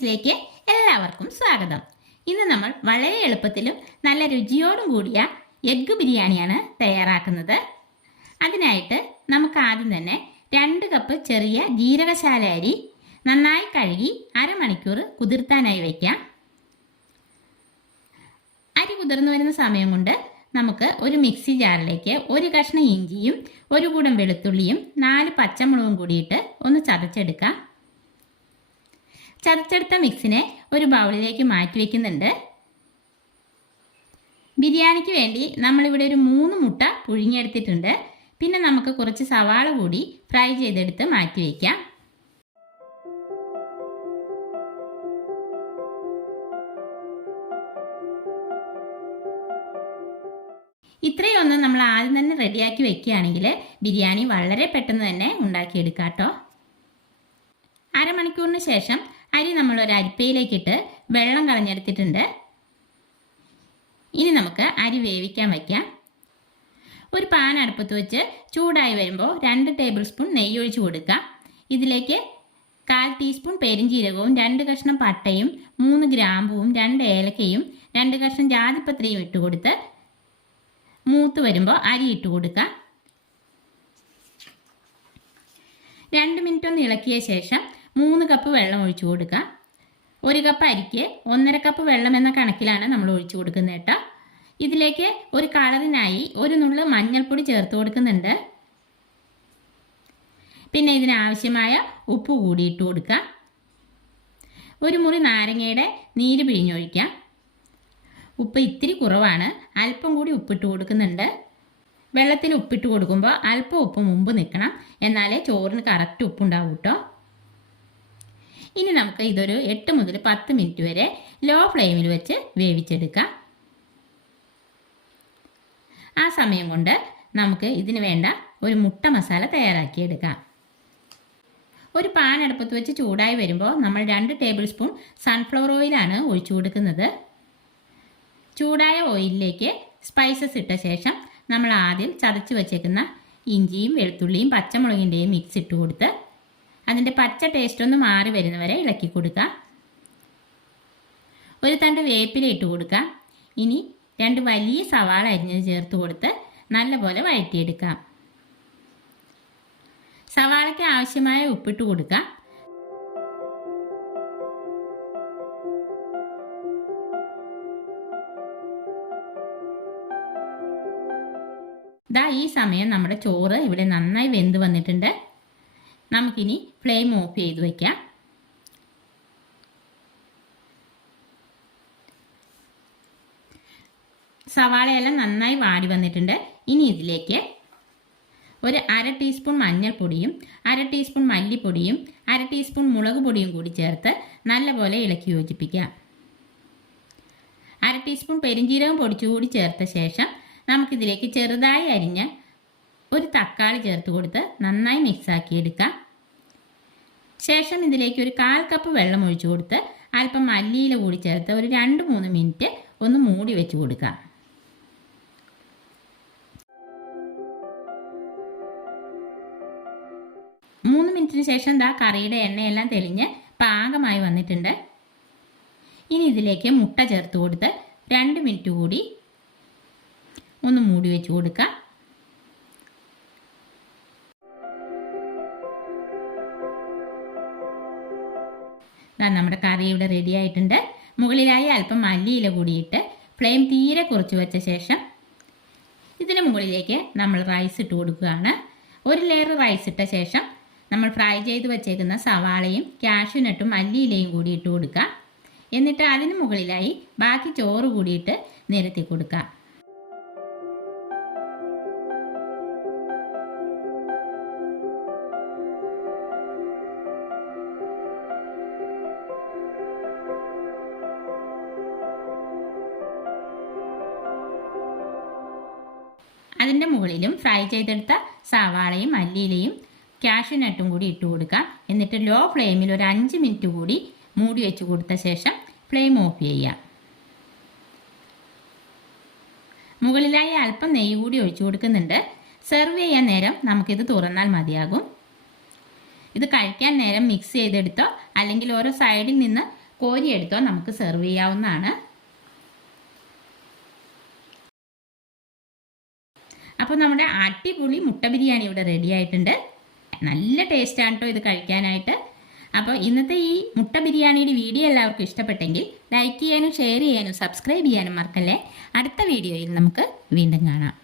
ടിപ്സിലേക്ക് എല്ലാവർക്കും സ്വാഗതം. ഇന്ന് നമ്മൾ വളരെ എളുപ്പത്തിലും നല്ല രുചിയോടും കൂടിയ എഗ്ഗ് ബിരിയാണിയാണ് തയ്യാറാക്കുന്നത്. അതിനായിട്ട് നമുക്ക് ആദ്യം തന്നെ രണ്ട് കപ്പ് ചെറിയ ജീരകശാല അരി നന്നായി കഴുകി അരമണിക്കൂർ കുതിർത്താനായി വയ്ക്കാം. അരി കുതിർന്നു വരുന്ന സമയം കൊണ്ട് നമുക്ക് ഒരു മിക്സി ജാറിലേക്ക് ഒരു കഷ്ണം ഇഞ്ചിയും ഒരു കൂടം വെളുത്തുള്ളിയും നാല് പച്ചമുളകും കൂടിയിട്ട് ഒന്ന് ചതച്ചെടുക്കാം. ചതച്ചെടുത്ത മിക്സിനെ ഒരു ബൗളിലേക്ക് മാറ്റി വയ്ക്കുന്നുണ്ട് ബിരിയാണിക്ക് വേണ്ടി നമ്മളിവിടെ ഒരു മൂന്ന് മുട്ട പുഴുങ്ങിയെടുത്തിട്ടുണ്ട്. പിന്നെ നമുക്ക് കുറച്ച് സവാള കൂടി ഫ്രൈ ചെയ്തെടുത്ത് മാറ്റി വയ്ക്കാം ഇത്രയൊന്നും നമ്മൾ ആദ്യം തന്നെ റെഡിയാക്കി വെക്കുകയാണെങ്കിൽ ബിരിയാണി വളരെ പെട്ടെന്ന് തന്നെ ഉണ്ടാക്കിയെടുക്കാം കേട്ടോ. അരമണിക്കൂറിന് ശേഷം അരി നമ്മൾ ഒരു അരിപ്പയിലേക്കിട്ട് വെള്ളം കളഞ്ഞെടുത്തിട്ടുണ്ട്. ഇനി നമുക്ക് അരി വേവിക്കാൻ വയ്ക്കാം ഒരു പാൻ അടുപ്പത്ത് വെച്ച് ചൂടായി വരുമ്പോൾ രണ്ട് ടേബിൾ സ്പൂൺ നെയ്യ് ഒഴിച്ച് കൊടുക്കാം ഇതിലേക്ക് കാൽ ടീസ്പൂൺ പെരിഞ്ചീരകവും രണ്ട് കഷ്ണം പട്ടയും മൂന്ന് ഗ്രാമ്പുവും രണ്ട് ഏലക്കയും രണ്ട് കഷ്ണം ജാതിപത്രിയും ഇട്ട് കൊടുത്ത് മൂത്ത് വരുമ്പോൾ അരി ഇട്ട് കൊടുക്കാം രണ്ട് മിനിറ്റ് ഒന്ന് ഇളക്കിയ ശേഷം മൂന്ന് കപ്പ് വെള്ളം ഒഴിച്ചു കൊടുക്കുക ഒരു കപ്പ് അരിക്ക് ഒന്നര കപ്പ് വെള്ളം എന്ന കണക്കിലാണ് നമ്മൾ ഒഴിച്ചു കൊടുക്കുന്നത് കേട്ടോ. ഇതിലേക്ക് ഒരു കളറിനായി ഒരു നുള്ളു മഞ്ഞൾപ്പൊടി ചേർത്ത് കൊടുക്കുന്നുണ്ട്. പിന്നെ ഇതിനാവശ്യമായ ഉപ്പ് കൂടി ഇട്ട് കൊടുക്കുക ഒരു മുറി നാരങ്ങയുടെ നീര് പിഴിഞ്ഞൊഴിക്കാം. ഉപ്പ് ഇത്തിരി കുറവാണ്. അല്പം കൂടി ഉപ്പിട്ട് കൊടുക്കുന്നുണ്ട്. വെള്ളത്തിൽ ഉപ്പിട്ട് കൊടുക്കുമ്പോൾ അല്പം ഉപ്പ് മുമ്പ് നിൽക്കണം എന്നാലേ ചോറിന് കറക്റ്റ് ഉപ്പുണ്ടാവും കേട്ടോ ഇനി നമുക്ക് ഇതൊരു എട്ട് മുതൽ പത്ത് മിനിറ്റ് വരെ ലോ ഫ്ലെയിമിൽ വെച്ച് വേവിച്ചെടുക്കാം. ആ സമയം കൊണ്ട് നമുക്ക് ഇതിന് വേണ്ട ഒരു മുട്ട മസാല തയ്യാറാക്കിയെടുക്കാം. ഒരു പാൻ അടുപ്പത്ത് വെച്ച് ചൂടായി വരുമ്പോൾ നമ്മൾ രണ്ട് ടേബിൾ സ്പൂൺ സൺഫ്ലവർ ഓയിലാണ് ഒഴിച്ചു കൊടുക്കുന്നത്. ചൂടായ ഓയിലിലേക്ക് സ്പൈസസ് ഇട്ട ശേഷം നമ്മൾ ആദ്യം ചതച്ച് വച്ചേക്കുന്ന ഇഞ്ചിയും വെളുത്തുള്ളിയും പച്ചമുളകിന്റെയും മിക്സ് ഇട്ട് കൊടുത്ത് അതിന്റെ പച്ച ടേസ്റ്റ് ഒന്ന് മാറി വരുന്നവരെ ഇളക്കി കൊടുക്കുക ഒരു തണ്ട് വേപ്പില ഇട്ട് കൊടുക്കുക ഇനി രണ്ട് വലിയ സവാള അരിഞ്ഞത് ചേർത്ത് കൊടുത്ത് നല്ലപോലെ വഴറ്റിയെടുക്കാം. സവാളയ്ക്ക് ആവശ്യമായ ഉപ്പിട്ട് കൊടുക്കാം. ദാ ഈ സമയം നമ്മുടെ ചോറ് ഇവിടെ നന്നായി വെന്ത് വന്നിട്ടുണ്ട്. നമുക്കിനി ഫ്ലെയിം ഓഫ് ചെയ്ത് വയ്ക്കാം സവാളയെല്ലാം നന്നായി വാടി വന്നിട്ടുണ്ട്. ഇനി ഇതിലേക്ക് ഒരു അര ടീസ്പൂൺ മഞ്ഞൾപ്പൊടിയും അര ടീസ്പൂൺ മല്ലിപ്പൊടിയും അര ടീസ്പൂൺ മുളക് പൊടിയും കൂടി ചേർത്ത് നല്ലപോലെ ഇളക്കി യോജിപ്പിക്കാം. അര ടീസ്പൂൺ പെരിഞ്ജീരകം പൊടിച്ചു കൂടി ചേർത്ത ശേഷം നമുക്കിതിലേക്ക് ചെറുതായി അരിഞ്ഞ് ഒരു തക്കാളി ചേർത്ത് കൊടുത്ത് നന്നായി മിക്സാക്കി എടുക്കാം. ശേഷം ഇതിലേക്ക് ഒരു കാൽ കപ്പ് വെള്ളം ഒഴിച്ചു കൊടുത്ത് അല്പം മല്ലിയില കൂടി ചേർത്ത് ഒരു രണ്ട് മൂന്ന് മിനിറ്റ് ഒന്ന് മൂടി വെച്ച് കൊടുക്കാം മൂന്ന് മിനിറ്റിന് ശേഷം ദാ കറിയുടെ എണ്ണയെല്ലാം തെളിഞ്ഞ് പാകമായി വന്നിട്ടുണ്ട്. ഇനി ഇതിലേക്ക് മുട്ട ചേർത്ത് കൊടുത്ത് രണ്ട് മിനിറ്റ് കൂടി ഒന്ന് മൂടി വെച്ച് കൊടുക്കാം നമ്മുടെ കറി ഇവിടെ റെഡി ആയിട്ടുണ്ട്. മുകളിലായി അല്പം മല്ലിയില കൂടിയിട്ട് ഫ്ലെയിം തീരെ കുറച്ച് വെച്ച ശേഷം ഇതിന് മുകളിലേക്ക് നമ്മൾ റൈസ് ഇട്ട് കൊടുക്കുകയാണ്. ഒരു ലെയർ റൈസ് ഇട്ട ശേഷം നമ്മൾ ഫ്രൈ ചെയ്ത് വെച്ചേക്കുന്ന സവാളയും കാഷ്യൂനട്ടും മല്ലിയിലയും കൂടി ഇട്ട് കൊടുക്കുക. എന്നിട്ട് അതിന് മുകളിലായി ബാക്കി ചോറ് കൂടിയിട്ട് നിരത്തി കൊടുക്കുക. അതിന്റെ മുകളിലും ഫ്രൈ ചെയ്തെടുത്ത സവാളയും മല്ലിയിലയും കാഷ്യൂ നട്ടും കൂടി ഇട്ട് കൊടുക്കാം. എന്നിട്ട് ലോ ഫ്ലെയിമിൽ ഒരു അഞ്ച് മിനിറ്റ് കൂടി മൂടി വെച്ച് കൊടുത്ത ശേഷം ഫ്ലെയിം ഓഫ് ചെയ്യാം. മുകളിലായി അല്പം നെയ്യ് കൂടി ഒഴിച്ചു കൊടുക്കുന്നുണ്ട്. സെർവ് ചെയ്യാൻ നേരം നമുക്കിത് തുറന്നാൽ മതിയാകും. ഇത് കഴിക്കാൻ നേരം മിക്സ് ചെയ്തെടുത്തോ അല്ലെങ്കിൽ ഓരോ സൈഡിൽ നിന്ന് കോരിയെടുത്തോ നമുക്ക് സെർവ് ചെയ്യാവുന്നതാണ്. അപ്പോൾ നമ്മുടെ അടിപൊളി മുട്ട ബിരിയാണി ഇവിടെ റെഡി ആയിട്ടുണ്ട്. നല്ല ടേസ്റ്റാണ് കേട്ടോ ഇത് കഴിക്കാനായിട്ട്. അപ്പോൾ ഇന്നത്തെ ഈ മുട്ട ബിരിയാണിയുടെ വീഡിയോ എല്ലാവർക്കും ഇഷ്ടപ്പെട്ടെങ്കിൽ ലൈക്ക് ചെയ്യാനും ഷെയർ ചെയ്യാനും സബ്സ്ക്രൈബ് ചെയ്യാനും മറക്കല്ലേ? അടുത്ത വീഡിയോയിൽ നമുക്ക് വീണ്ടും കാണാം.